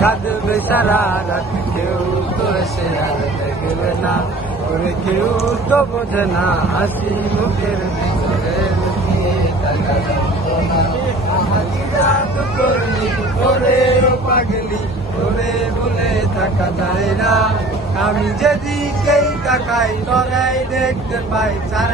কাঁদবে সারা রাত, কেউ তো এসে আর দেখবে না, ওরে কেউ তো বোঝে না, হাসি মুখের ভিতরে লুকিয়ে থাকা যন্ত্রণা। আহাজি জাদু করলি ওরে ও পাগলি, ওরে ভুলে থাকা যায় না। আমি যেদিকেই তাকাই তোরাই দেখতে পাই, চার